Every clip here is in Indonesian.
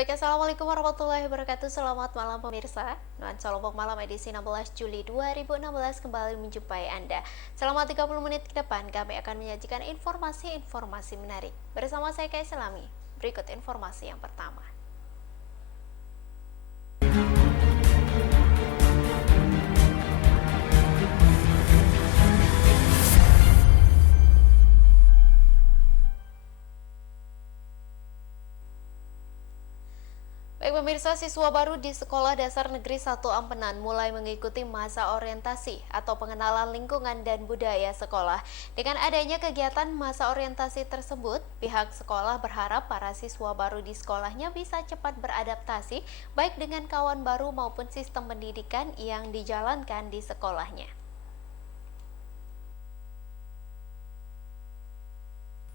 Baik, Assalamualaikum warahmatullahi wabarakatuh. Selamat malam pemirsa. Nuansa Lombok Malam edisi 16 Juli 2016 kembali menjumpai Anda. Selama 30 menit ke depan kami akan menyajikan informasi-informasi menarik. Bersama saya Kay Selami. Berikut informasi yang pertama. Baik pemirsa, siswa baru di Sekolah Dasar Negeri 1 Ampenan mulai mengikuti masa orientasi atau pengenalan lingkungan dan budaya sekolah. Dengan adanya kegiatan masa orientasi tersebut, pihak sekolah berharap para siswa baru di sekolahnya bisa cepat beradaptasi baik dengan kawan baru maupun sistem pendidikan yang dijalankan di sekolahnya.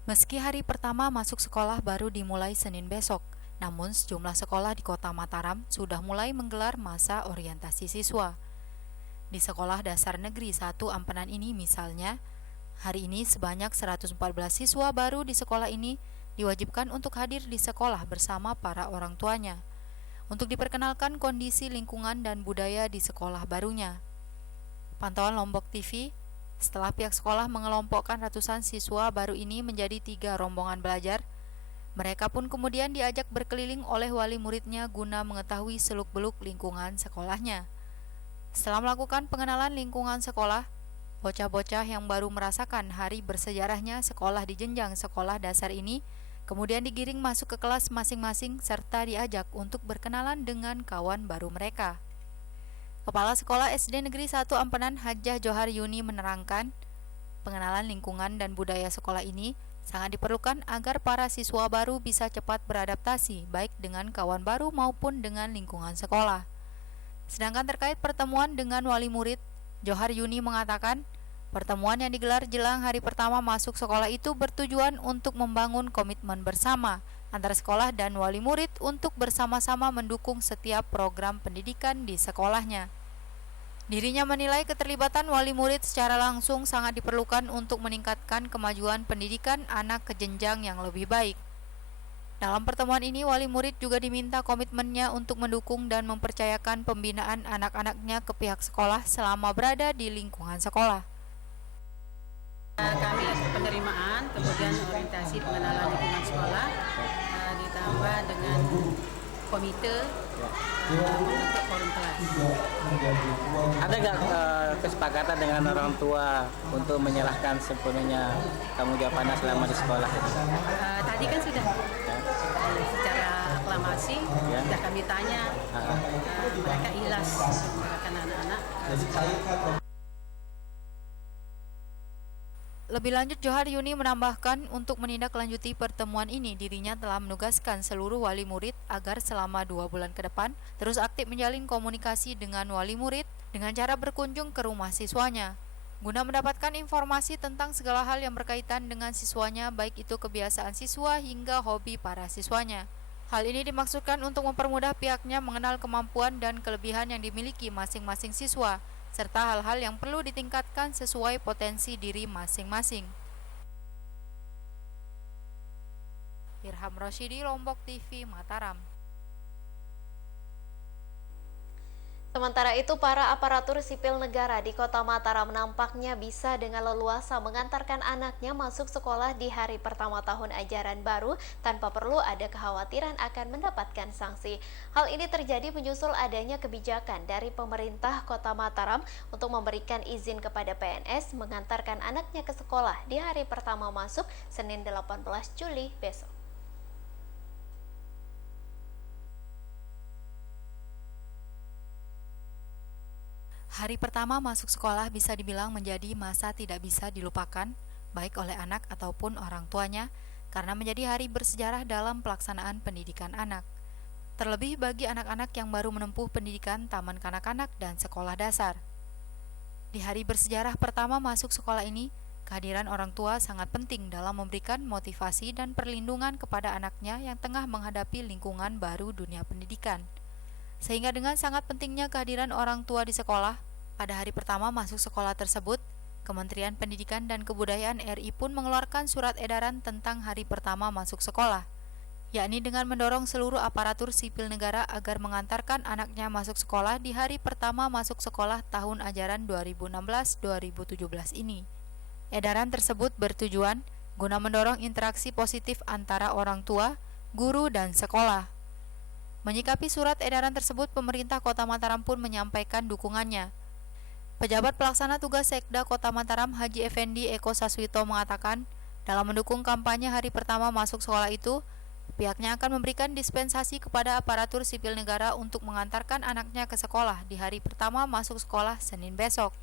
Meski hari pertama masuk sekolah baru dimulai Senin besok, namun sejumlah sekolah di Kota Mataram sudah mulai menggelar masa orientasi siswa. Di Sekolah Dasar Negeri 1 Ampenan ini misalnya, hari ini sebanyak 114 siswa baru di sekolah ini diwajibkan untuk hadir di sekolah bersama para orang tuanya, untuk diperkenalkan kondisi lingkungan dan budaya di sekolah barunya. Pantauan Lombok TV, setelah pihak sekolah mengelompokkan ratusan siswa baru ini menjadi 3 rombongan belajar, mereka pun kemudian diajak berkeliling oleh wali muridnya guna mengetahui seluk-beluk lingkungan sekolahnya. Setelah melakukan pengenalan lingkungan sekolah, bocah-bocah yang baru merasakan hari bersejarahnya sekolah di jenjang sekolah dasar ini kemudian digiring masuk ke kelas masing-masing serta diajak untuk berkenalan dengan kawan baru mereka. Kepala Sekolah SD Negeri 1 Ampenan Hajah Johar Yuni menerangkan, pengenalan lingkungan dan budaya sekolah ini sangat diperlukan agar para siswa baru bisa cepat beradaptasi baik dengan kawan baru maupun dengan lingkungan sekolah. Sedangkan terkait pertemuan dengan wali murid, Johar Yuni mengatakan, pertemuan yang digelar jelang hari pertama masuk sekolah itu bertujuan untuk membangun komitmen bersama antara sekolah dan wali murid untuk bersama-sama mendukung setiap program pendidikan di sekolahnya. Dirinya menilai keterlibatan wali murid secara langsung sangat diperlukan untuk meningkatkan kemajuan pendidikan anak ke jenjang yang lebih baik. Dalam pertemuan ini, wali murid juga diminta komitmennya untuk mendukung dan mempercayakan pembinaan anak-anaknya ke pihak sekolah selama berada di lingkungan sekolah. Kami penerimaan, kemudian orientasi pengenalan lingkungan sekolah, ditambah dengan komite untuk forum kelas. Ada nggak kesepakatan dengan orang tua untuk menyerahkan sepenuhnya tanggung jawab anak selama di sekolah? Tadi kan sudah secara aklamasi, sudah kami tanya, mereka ikhlas menyerahkan anak-anak ke sekolah. Lebih lanjut, Johar Yuni menambahkan untuk menindaklanjuti pertemuan ini, dirinya telah menugaskan seluruh wali murid agar selama 2 bulan ke depan terus aktif menjalin komunikasi dengan wali murid dengan cara berkunjung ke rumah siswanya, guna mendapatkan informasi tentang segala hal yang berkaitan dengan siswanya, baik itu kebiasaan siswa hingga hobi para siswanya. Hal ini dimaksudkan untuk mempermudah pihaknya mengenal kemampuan dan kelebihan yang dimiliki masing-masing siswa, serta hal-hal yang perlu ditingkatkan sesuai potensi diri masing-masing. Irham Rosyidi, Lombok TV, Mataram. Sementara itu, para aparatur sipil negara di Kota Mataram nampaknya bisa dengan leluasa mengantarkan anaknya masuk sekolah di hari pertama tahun ajaran baru tanpa perlu ada kekhawatiran akan mendapatkan sanksi. Hal ini terjadi menyusul adanya kebijakan dari pemerintah Kota Mataram untuk memberikan izin kepada PNS mengantarkan anaknya ke sekolah di hari pertama masuk Senin 18 Juli besok. Hari pertama masuk sekolah bisa dibilang menjadi masa tidak bisa dilupakan, baik oleh anak ataupun orang tuanya, karena menjadi hari bersejarah dalam pelaksanaan pendidikan anak. Terlebih bagi anak-anak yang baru menempuh pendidikan taman kanak-kanak dan sekolah dasar. Di hari bersejarah pertama masuk sekolah ini, kehadiran orang tua sangat penting dalam memberikan motivasi dan perlindungan kepada anaknya yang tengah menghadapi lingkungan baru dunia pendidikan. Sehingga dengan sangat pentingnya kehadiran orang tua di sekolah, pada hari pertama masuk sekolah tersebut, Kementerian Pendidikan dan Kebudayaan RI pun mengeluarkan surat edaran tentang hari pertama masuk sekolah. yakni dengan mendorong seluruh aparatur sipil negara agar mengantarkan anaknya masuk sekolah di hari pertama masuk sekolah tahun ajaran 2016-2017 ini. Edaran tersebut bertujuan guna mendorong interaksi positif antara orang tua, guru, dan sekolah. Menyikapi surat edaran tersebut, pemerintah Kota Mataram pun menyampaikan dukungannya. Pejabat pelaksana tugas Sekda Kota Mataram Haji Effendi Eko Saswito mengatakan, dalam mendukung kampanye hari pertama masuk sekolah itu, pihaknya akan memberikan dispensasi kepada aparatur sipil negara untuk mengantarkan anaknya ke sekolah di hari pertama masuk sekolah Senin besok.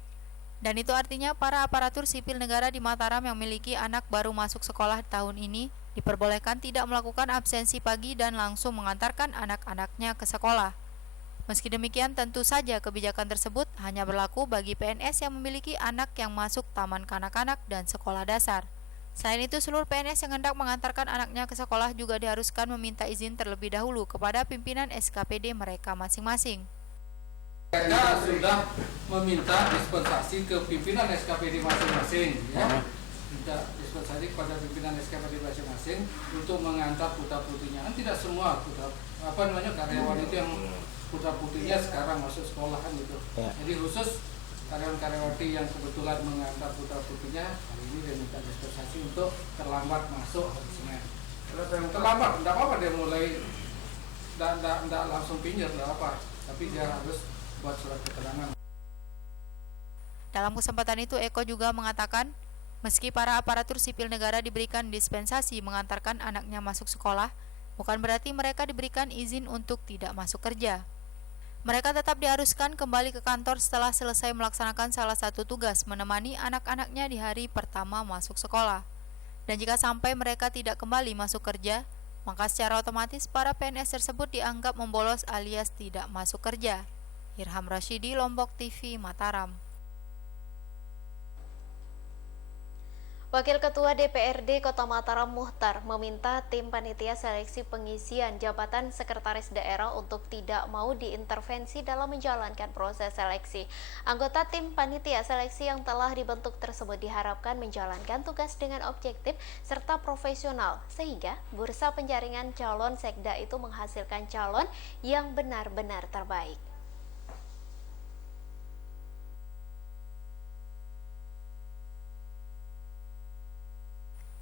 Dan itu artinya para aparatur sipil negara di Mataram yang memiliki anak baru masuk sekolah tahun ini diperbolehkan tidak melakukan absensi pagi dan langsung mengantarkan anak-anaknya ke sekolah. Meski demikian, tentu saja kebijakan tersebut hanya berlaku bagi PNS yang memiliki anak yang masuk taman kanak-kanak dan sekolah dasar. Selain itu, seluruh PNS yang hendak mengantarkan anaknya ke sekolah juga diharuskan meminta izin terlebih dahulu kepada pimpinan SKPD mereka masing-masing. Mereka sudah meminta dispensasi ke pimpinan SKPD masing-masing, ya. Minta dispensasi kepada pimpinan SKPD masing-masing untuk mengantar putra-putrinya. Kan tidak semua karyawan itu yang putra-putrinya sekarang masuk sekolah kan gitu. Ya. Jadi khusus karyawan-karyawati yang kebetulan mengantar putra-putrinya hari ini dia minta dispensasi untuk terlambat masuk hari Senin. Kalau terlambat, tidak apa-apa dia mulai, tidak langsung pinjam, tidak apa, tapi dia harus buat surat keterangan. Dalam kesempatan itu, Eko juga mengatakan, meski para aparatur sipil negara diberikan dispensasi mengantarkan anaknya masuk sekolah, bukan berarti mereka diberikan izin untuk tidak masuk kerja. Mereka tetap diharuskan kembali ke kantor setelah selesai melaksanakan salah satu tugas menemani anak-anaknya di hari pertama masuk sekolah. Dan jika sampai mereka tidak kembali masuk kerja, maka secara otomatis para PNS tersebut dianggap membolos alias tidak masuk kerja. Irham Rashidi, Lombok TV, Mataram. Wakil Ketua DPRD Kota Mataram Muhtar meminta tim panitia seleksi pengisian jabatan sekretaris daerah untuk tidak mau diintervensi dalam menjalankan proses seleksi. Anggota tim panitia seleksi yang telah dibentuk tersebut diharapkan menjalankan tugas dengan objektif serta profesional, sehingga bursa penjaringan calon sekda itu menghasilkan calon yang benar-benar terbaik.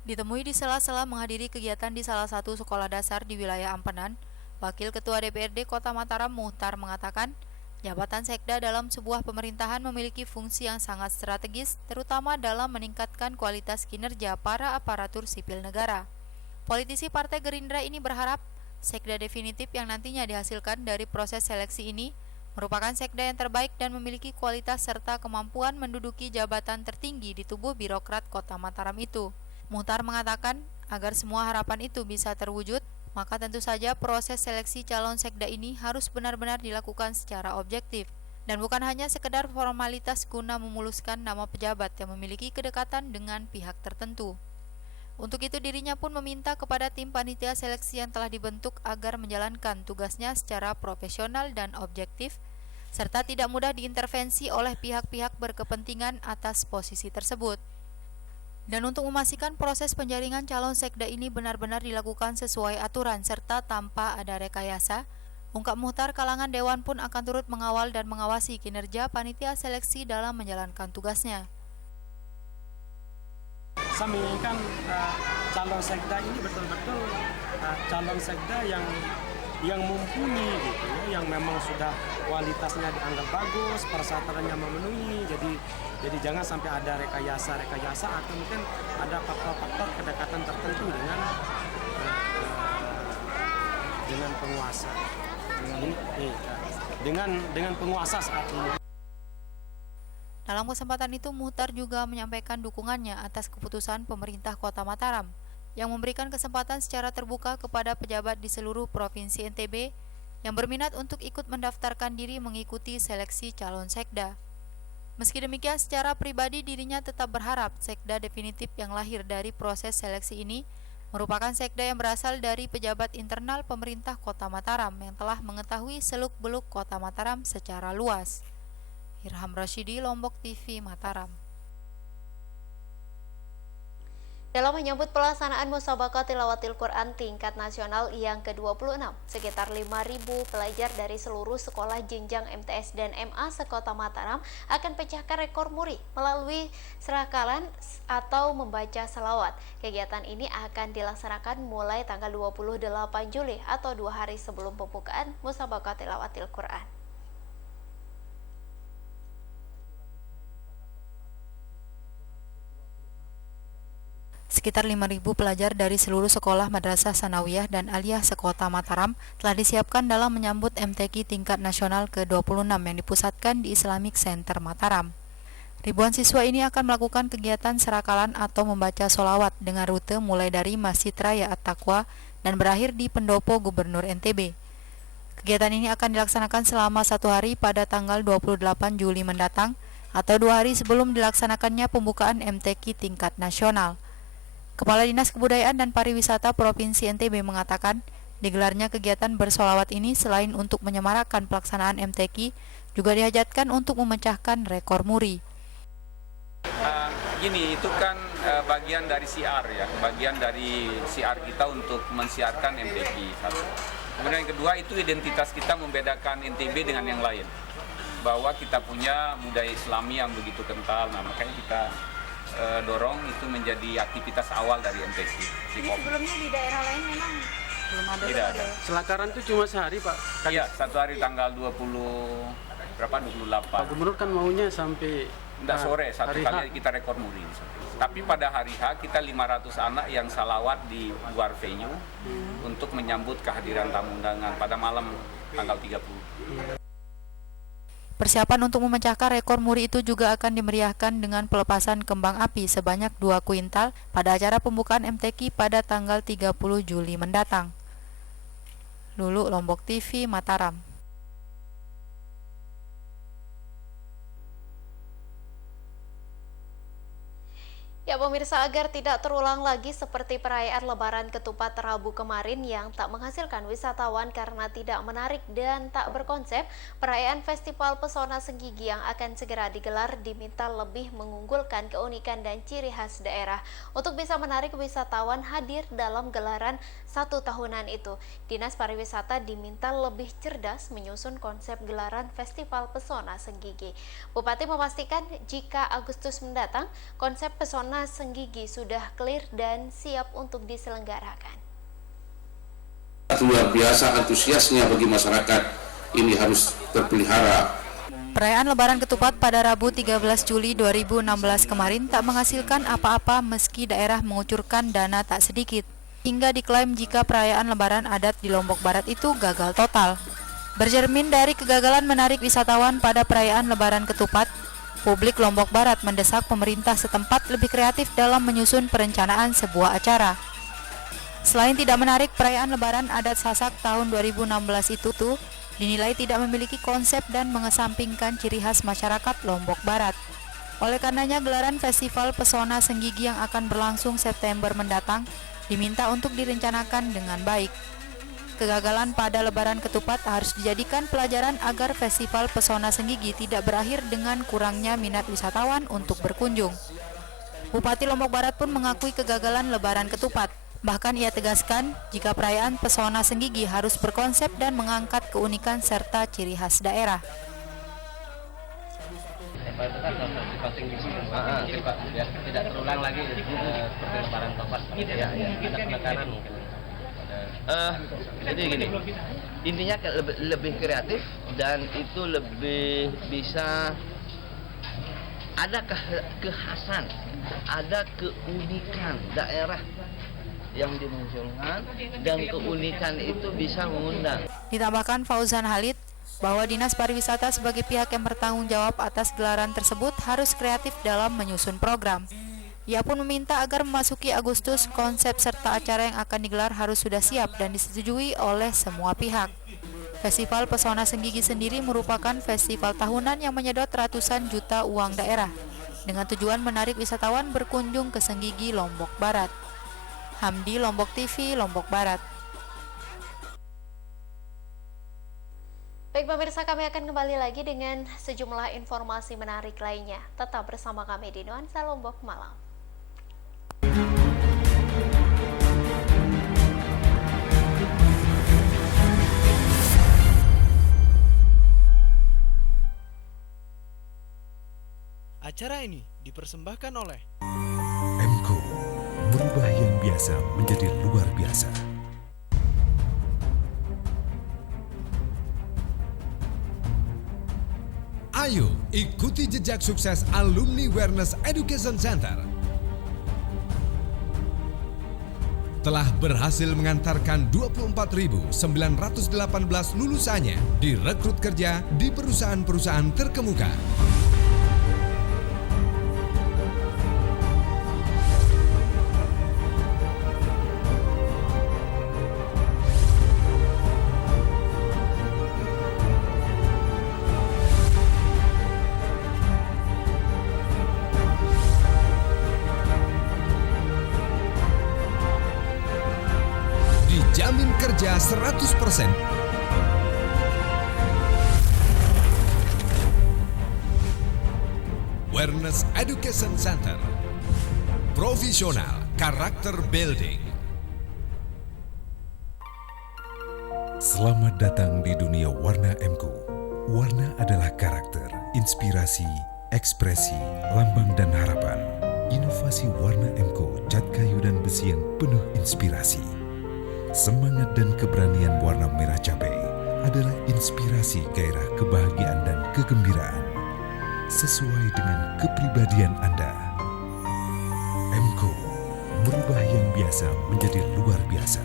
Ditemui di sela-sela menghadiri kegiatan di salah satu sekolah dasar di wilayah Ampenan, Wakil Ketua DPRD Kota Mataram Muhtar mengatakan, jabatan sekda dalam sebuah pemerintahan memiliki fungsi yang sangat strategis, terutama dalam meningkatkan kualitas kinerja para aparatur sipil negara. Politisi Partai Gerindra ini berharap, sekda definitif yang nantinya dihasilkan dari proses seleksi ini merupakan sekda yang terbaik dan memiliki kualitas serta kemampuan menduduki jabatan tertinggi di tubuh birokrat Kota Mataram itu. Muhtar mengatakan, agar semua harapan itu bisa terwujud, maka tentu saja proses seleksi calon sekda ini harus benar-benar dilakukan secara objektif, dan bukan hanya sekedar formalitas guna memuluskan nama pejabat yang memiliki kedekatan dengan pihak tertentu. Untuk itu dirinya pun meminta kepada tim panitia seleksi yang telah dibentuk agar menjalankan tugasnya secara profesional dan objektif, serta tidak mudah diintervensi oleh pihak-pihak berkepentingan atas posisi tersebut. Dan untuk memastikan proses penjaringan calon sekda ini benar-benar dilakukan sesuai aturan serta tanpa ada rekayasa, ungkap Muhtar, kalangan dewan pun akan turut mengawal dan mengawasi kinerja panitia seleksi dalam menjalankan tugasnya. Saya menginginkan calon sekda ini betul-betul calon sekda yang mumpuni gitu ya, yang memang sudah kualitasnya dianggap bagus, persyaratannya memenuhi, jadi jangan sampai ada rekayasa atau mungkin ada faktor-faktor kedekatan tertentu dengan penguasa, dengan penguasa saat ini. Dalam kesempatan itu, Muhtar juga menyampaikan dukungannya atas keputusan pemerintah Kota Mataram yang memberikan kesempatan secara terbuka kepada pejabat di seluruh Provinsi NTB yang berminat untuk ikut mendaftarkan diri mengikuti seleksi calon sekda. Meski demikian, secara pribadi dirinya tetap berharap sekda definitif yang lahir dari proses seleksi ini merupakan sekda yang berasal dari pejabat internal pemerintah Kota Mataram yang telah mengetahui seluk-beluk Kota Mataram secara luas. Irham Rashidi, Lombok TV, Mataram. Dalam menyambut pelaksanaan Musabaqah Tilawatil Quran tingkat nasional yang ke-26, sekitar 5.000 pelajar dari seluruh sekolah jenjang MTS dan MA sekota Mataram akan pecahkan rekor muri melalui serakalan atau membaca selawat. Kegiatan ini akan dilaksanakan mulai tanggal 28 Juli atau 2 hari sebelum pembukaan Musabaqah Tilawatil Quran. Sekitar 5.000 pelajar dari seluruh sekolah Madrasah Sanawiyah dan Aliyah sekota Mataram telah disiapkan dalam menyambut MTQ tingkat nasional ke-26 yang dipusatkan di Islamic Center Mataram. Ribuan siswa ini akan melakukan kegiatan serakalan atau membaca sholawat dengan rute mulai dari Masjid Raya At-Taqwa dan berakhir di Pendopo Gubernur NTB. Kegiatan ini akan dilaksanakan selama 1 hari pada tanggal 28 Juli mendatang atau 2 hari sebelum dilaksanakannya pembukaan MTQ tingkat nasional. Kepala Dinas Kebudayaan dan Pariwisata Provinsi NTB mengatakan, digelarnya kegiatan bersolawat ini selain untuk menyemarakkan pelaksanaan MTQ, juga dihajatkan untuk memecahkan rekor muri. Gini, itu kan bagian dari siar ya, bagian dari siar kita untuk mensiarkan MTQ. Satu. Kemudian yang kedua, itu identitas kita membedakan NTB dengan yang lain. Bahwa kita punya budaya Islami yang begitu kental, nah makanya kita dorong itu menjadi aktivitas awal dari MTQ. Sebelumnya di daerah lain memang belum ada. Tidak ada. Selakaran itu cuma sehari, Pak. Iya, 1 hari tanggal 28. Pak Gubernur kan maunya sampai Sore, 1 hari kali H. kita rekor muri. Tapi pada hari H kita 500 anak yang salawat di luar venue untuk menyambut kehadiran tamu undangan pada malam tanggal 30. Persiapan untuk memecahkan rekor muri itu juga akan dimeriahkan dengan pelepasan kembang api sebanyak 2 kuintal pada acara pembukaan MTQ pada tanggal 30 Juli mendatang. Lulu, Lombok TV, Mataram. Ya pemirsa, agar tidak terulang lagi seperti perayaan Lebaran Ketupat Rabu kemarin yang tak menghasilkan wisatawan karena tidak menarik dan tak berkonsep, perayaan Festival Pesona Senggigi yang akan segera digelar diminta lebih mengunggulkan keunikan dan ciri khas daerah. Untuk bisa menarik wisatawan hadir dalam gelaran 1 tahunan itu, Dinas Pariwisata diminta lebih cerdas menyusun konsep gelaran Festival Pesona Senggigi. Bupati memastikan jika Agustus mendatang, konsep Pesona Senggigi sudah clear dan siap untuk diselenggarakan. Luar biasa antusiasnya bagi masyarakat, ini harus terpelihara. Perayaan Lebaran Ketupat pada Rabu 13 Juli 2016 kemarin tak menghasilkan apa-apa meski daerah mengucurkan dana tak sedikit. Hingga diklaim jika perayaan Lebaran adat di Lombok Barat itu gagal total. Bercermin dari kegagalan menarik wisatawan pada perayaan Lebaran Ketupat, publik Lombok Barat mendesak pemerintah setempat lebih kreatif dalam menyusun perencanaan sebuah acara. Selain tidak menarik, perayaan Lebaran adat Sasak tahun 2016 itu dinilai tidak memiliki konsep dan mengesampingkan ciri khas masyarakat Lombok Barat. Oleh karenanya, gelaran Festival Pesona Senggigi yang akan berlangsung September mendatang diminta untuk direncanakan dengan baik. Kegagalan pada Lebaran Ketupat harus dijadikan pelajaran agar Festival Pesona Senggigi tidak berakhir dengan kurangnya minat wisatawan untuk berkunjung. Bupati Lombok Barat pun mengakui kegagalan Lebaran Ketupat. Bahkan ia tegaskan jika perayaan Pesona Senggigi harus berkonsep dan mengangkat keunikan serta ciri khas daerah. Tidak terulang lagi seperti Lebaran Ketupat. Ya, ada penekanan mungkin. Jadi gini, intinya lebih kreatif dan itu lebih bisa ada kekhasan, ada keunikan daerah yang dimunculkan dan keunikan itu bisa mengundang. Ditambahkan Fauzan Halid bahwa Dinas Pariwisata sebagai pihak yang bertanggung jawab atas gelaran tersebut harus kreatif dalam menyusun program. Ia pun meminta agar memasuki Agustus, konsep serta acara yang akan digelar harus sudah siap dan disetujui oleh semua pihak. Festival Pesona Senggigi sendiri merupakan festival tahunan yang menyedot ratusan juta uang daerah, dengan tujuan menarik wisatawan berkunjung ke Senggigi, Lombok Barat. Hamdi, Lombok TV, Lombok Barat. Baik pemirsa, kami akan kembali lagi dengan sejumlah informasi menarik lainnya. Tetap bersama kami di Nuansa Lombok Malam. Acara ini dipersembahkan oleh MCO, merubah yang biasa menjadi luar biasa. Ayo ikuti jejak sukses Alumni Wellness Education Center. Telah berhasil mengantarkan 24.918 lulusannya direkrut kerja di perusahaan-perusahaan terkemuka. Dijamin kerja 100%. Wellness Education Center. Profesional Karakter Building. Selamat datang di dunia warna MCO. Warna adalah karakter, inspirasi, ekspresi, lambang dan harapan. Inovasi warna MCO, cat kayu dan besi yang penuh inspirasi. Semangat dan keberanian warna merah cabai adalah inspirasi gairah kebahagiaan dan kegembiraan. Sesuai dengan kepribadian Anda. MCO, merubah yang biasa menjadi luar biasa.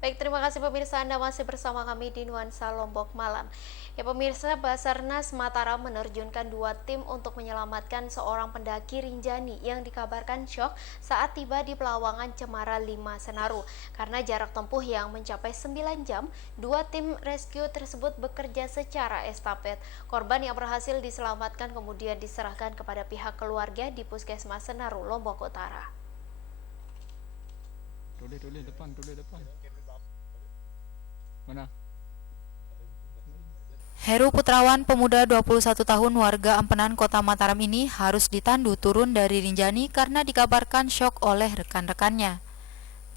Baik, terima kasih pemirsa, Anda masih bersama kami di Nuansa Lombok Malam. Ya pemirsa, Basarnas Mataram menerjunkan 2 tim untuk menyelamatkan seorang pendaki Rinjani yang dikabarkan syok saat tiba di Pelawangan Cemara 5 Senaru. Karena jarak tempuh yang mencapai 9 jam, 2 tim rescue tersebut bekerja secara estafet. Korban yang berhasil diselamatkan kemudian diserahkan kepada pihak keluarga di Puskesmas Senaru, Lombok Utara. Toleh depan. Mana? Heru Putrawan, pemuda 21 tahun warga Ampenan, Kota Mataram ini harus ditandu turun dari Rinjani karena dikabarkan syok oleh rekan-rekannya.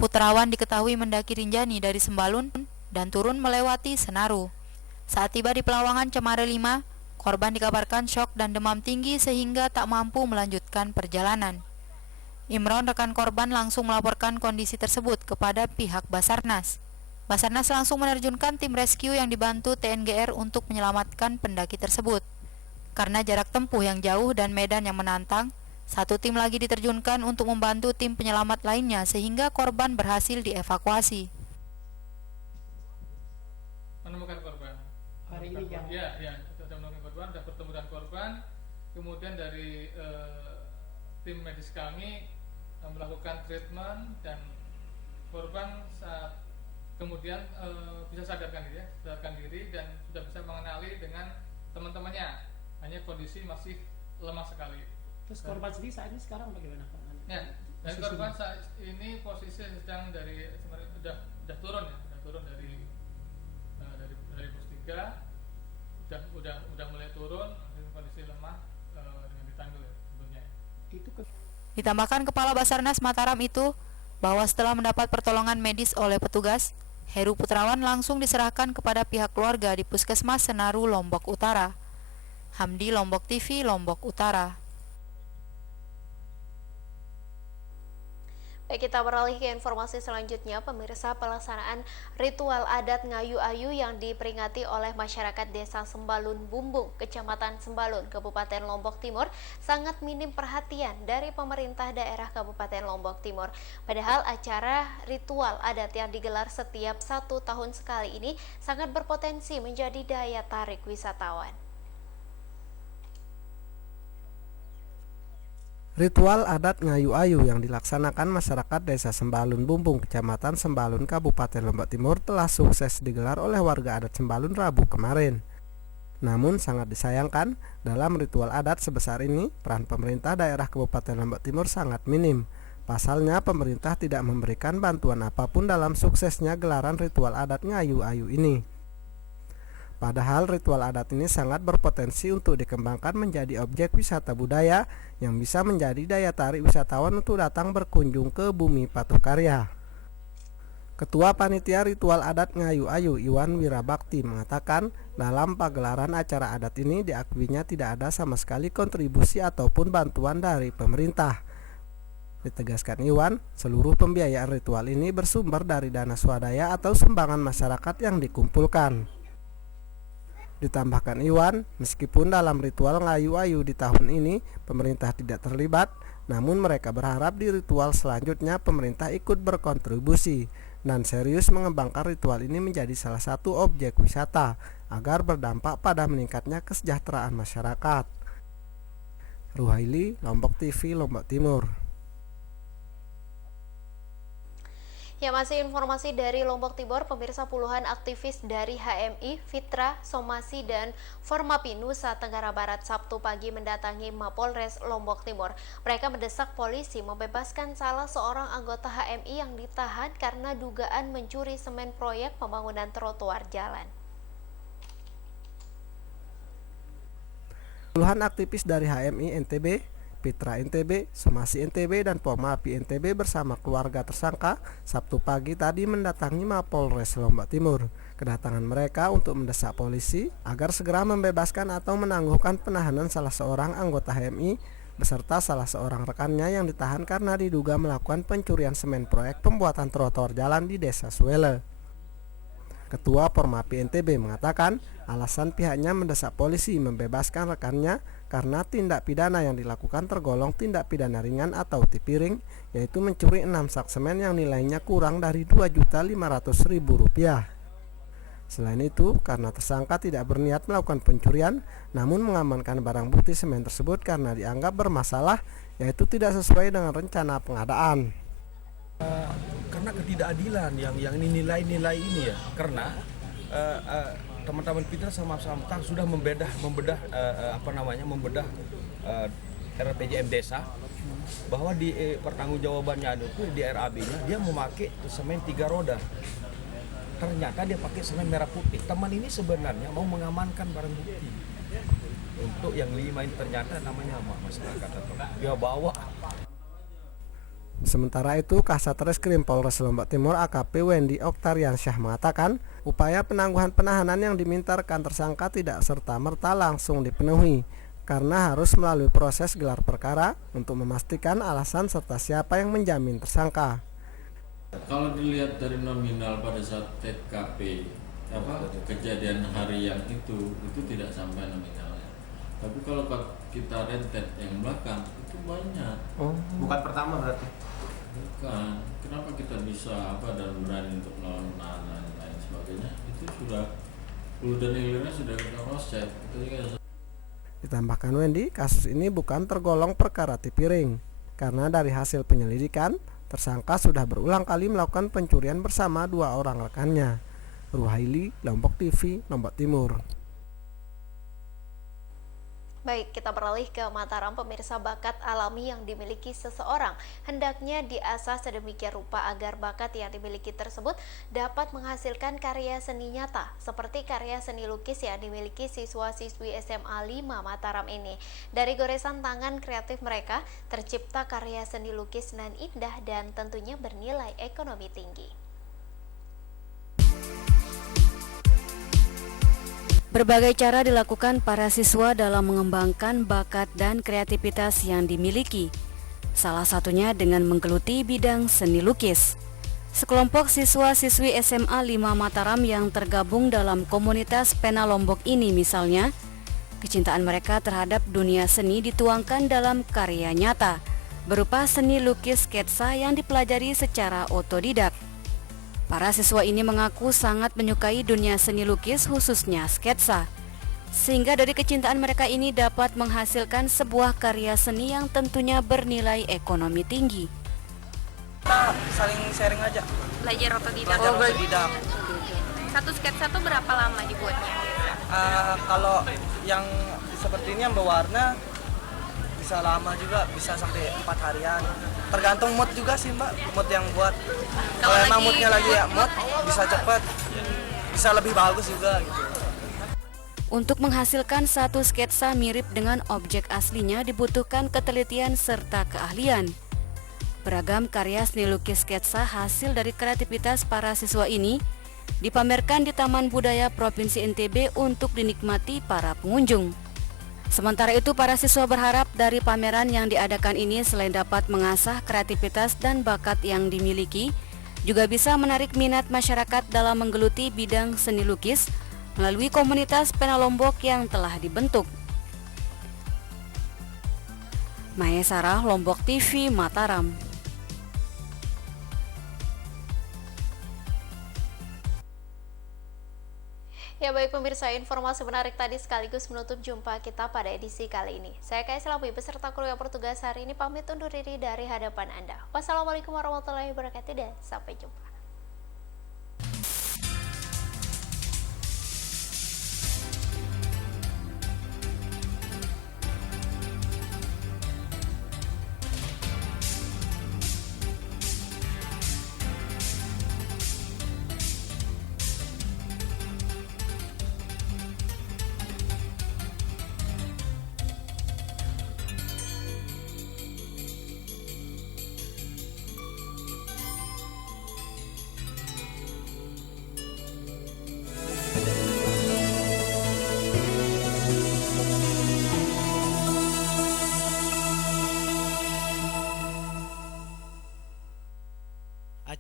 Putrawan diketahui mendaki Rinjani dari Sembalun dan turun melewati Senaru. Saat tiba di Pelawangan Cemara 5, korban dikabarkan syok dan demam tinggi sehingga tak mampu melanjutkan perjalanan. Imron, rekan korban, langsung melaporkan kondisi tersebut kepada pihak Basarnas. Basarnas langsung menerjunkan tim rescue yang dibantu TNGR untuk menyelamatkan pendaki tersebut. Karena jarak tempuh yang jauh dan medan yang menantang, 1 tim lagi diterjunkan untuk membantu tim penyelamat lainnya sehingga korban berhasil dievakuasi. Menemukan korban. Hari ini kan? Ya, sudah menemukan korban, sudah bertemu dengan korban. Kemudian dari tim medis kami melakukan treatment dan korban saat kemudian bisa sadarkan diri dan sudah bisa mengenali dengan teman-temannya. Hanya kondisi masih lemah sekali. Terus korban sendiri saat ini sekarang bagaimana Pak? Ya, dan korban saat ini posisi sedang sudah turun dari pos 3, udah mulai turun, kondisi lemah dengan ditandu ya tentunya. Ditambahkan Kepala Basarnas Mataram itu bahwa setelah mendapat pertolongan medis oleh petugas, Heru Putrawan langsung diserahkan kepada pihak keluarga di Puskesmas Senaru, Lombok Utara. Hamdi, Lombok TV, Lombok Utara. Baik, kita beralih ke informasi selanjutnya. Pemirsa, pelaksanaan ritual adat Ngayu Ayu yang diperingati oleh masyarakat Desa Sembalun Bumbung, Kecamatan Sembalun, Kabupaten Lombok Timur sangat minim perhatian dari pemerintah daerah Kabupaten Lombok Timur. Padahal acara ritual adat yang digelar setiap 1 tahun sekali ini sangat berpotensi menjadi daya tarik wisatawan. Ritual adat Ngayu Ayu yang dilaksanakan masyarakat Desa Sembalun Bumbung, Kecamatan Sembalun, Kabupaten Lombok Timur telah sukses digelar oleh warga adat Sembalun Rabu kemarin. Namun sangat disayangkan, dalam ritual adat sebesar ini, peran pemerintah daerah Kabupaten Lombok Timur sangat minim. Pasalnya, pemerintah tidak memberikan bantuan apapun dalam suksesnya gelaran ritual adat Ngayu Ayu ini. Padahal ritual adat ini sangat berpotensi untuk dikembangkan menjadi objek wisata budaya yang bisa menjadi daya tarik wisatawan untuk datang berkunjung ke Bumi Patuh Karya. Ketua Panitia Ritual Adat Ngayu Ayu Iwan Wirabakti mengatakan dalam pagelaran acara adat ini diakuinya tidak ada sama sekali kontribusi ataupun bantuan dari pemerintah. Ditegaskan Iwan, seluruh pembiayaan ritual ini bersumber dari dana swadaya atau sumbangan masyarakat yang dikumpulkan. Ditambahkan Iwan, meskipun dalam ritual Ngayu Ayu di tahun ini pemerintah tidak terlibat, namun mereka berharap di ritual selanjutnya pemerintah ikut berkontribusi dan serius mengembangkan ritual ini menjadi salah satu objek wisata agar berdampak pada meningkatnya kesejahteraan masyarakat. Ruhaili, Lombok TV, Lombok Timur. Ya, masih informasi dari Lombok Timur, pemirsa, puluhan aktivis dari HMI, Fitra, Somasi, dan Formapi Nusa Tenggara Barat Sabtu pagi mendatangi Mapolres Lombok Timur. Mereka mendesak polisi membebaskan salah seorang anggota HMI yang ditahan karena dugaan mencuri semen proyek pembangunan trotoar jalan. Puluhan aktivis dari HMI NTB, Fitra NTB, Somasi NTB, dan Formapi NTB bersama keluarga tersangka Sabtu pagi tadi mendatangi Mapolres Lombok Timur. Kedatangan mereka untuk mendesak polisi agar segera membebaskan atau menangguhkan penahanan salah seorang anggota HMI beserta salah seorang rekannya yang ditahan karena diduga melakukan pencurian semen proyek pembuatan trotoar jalan di Desa Suele. Ketua Formapi NTB mengatakan alasan pihaknya mendesak polisi membebaskan rekannya karena tindak pidana yang dilakukan tergolong tindak pidana ringan atau tipiring, yaitu mencuri 6 sak semen yang nilainya kurang dari Rp2.500.000. Selain itu, karena tersangka tidak berniat melakukan pencurian, namun mengamankan barang bukti semen tersebut karena dianggap bermasalah, yaitu tidak sesuai dengan rencana pengadaan. Karena ketidakadilan yang ini nilai-nilai ini ya, karena teman-teman kita sama-sama sudah membedah RPJM desa bahwa di pertanggungjawabannya itu di RAB-nya dia memakai semen 3 roda. Ternyata dia pakai semen merah putih. Teman ini sebenarnya mau mengamankan barang bukti. Untuk yang 5 ini ternyata namanya masyarakat atau dia bawa. Sementara itu, Kasat Reskrim Polres Lombok Timur AKP Wendy Oktariansyah mengatakan upaya penangguhan penahanan yang diminta rekan tersangka tidak serta-merta langsung dipenuhi karena harus melalui proses gelar perkara untuk memastikan alasan serta siapa yang menjamin tersangka. Kalau dilihat dari nominal pada saat TKP kejadian hari yang itu tidak sampai nominalnya. Tapi kalau kita rentet yang belakang itu banyak. Bukan pertama berarti? Bukan. Kenapa kita bisa dan berani untuk melawan penahanan dan lain sebagainya? Itu sudah hulu dan hilirnya sudah kita cross check. Ditambahkan Wendy, kasus ini bukan tergolong perkara tipiring karena dari hasil penyelidikan tersangka sudah berulang kali melakukan pencurian bersama 2 orang rekannya. Ruhaili, Lombok TV, Lombok Timur. Baik, kita beralih ke Mataram, pemirsa. Bakat alami yang dimiliki seseorang hendaknya diasah sedemikian rupa agar bakat yang dimiliki tersebut dapat menghasilkan karya seni nyata, seperti karya seni lukis yang dimiliki siswa-siswi SMA 5 Mataram ini. Dari goresan tangan kreatif mereka, tercipta karya seni lukis nan indah dan tentunya bernilai ekonomi tinggi. Berbagai cara dilakukan para siswa dalam mengembangkan bakat dan kreativitas yang dimiliki. Salah satunya dengan menggeluti bidang seni lukis. Sekelompok siswa-siswi SMA 5 Mataram yang tergabung dalam komunitas Pena Lombok ini misalnya, kecintaan mereka terhadap dunia seni dituangkan dalam karya nyata, berupa seni lukis sketsa yang dipelajari secara otodidak. Para siswa ini mengaku sangat menyukai dunia seni lukis khususnya sketsa, sehingga dari kecintaan mereka ini dapat menghasilkan sebuah karya seni yang tentunya bernilai ekonomi tinggi. Kita saling sharing aja. Belajar otodidak. Otodidak. Satu sketsa tuh berapa lama dibuatnya? Kalau yang seperti ini yang berwarna bisa lama juga, bisa sampai 4 harian. Tergantung mood juga sih Mbak, mood yang buat. Kalau emang moodnya lagi ya mood, bisa cepet, bisa lebih bagus juga gitu. Untuk menghasilkan satu sketsa mirip dengan objek aslinya dibutuhkan ketelitian serta keahlian. Beragam karya seni lukis sketsa hasil dari kreativitas para siswa ini dipamerkan di Taman Budaya Provinsi NTB untuk dinikmati para pengunjung. Sementara itu, para siswa berharap dari pameran yang diadakan ini selain dapat mengasah kreativitas dan bakat yang dimiliki, juga bisa menarik minat masyarakat dalam menggeluti bidang seni lukis melalui komunitas pena Lombok yang telah dibentuk. Maya Sarah, Lombok TV, Mataram. Ya baik pemirsa, informasi menarik tadi sekaligus menutup jumpa kita pada edisi kali ini. Saya Kais Lampi beserta kru yang bertugas hari ini pamit undur diri dari hadapan Anda. Wassalamualaikum warahmatullahi wabarakatuh dan sampai jumpa.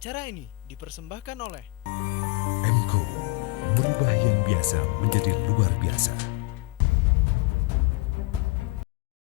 Acara ini dipersembahkan oleh MCO, merubah yang biasa menjadi luar biasa.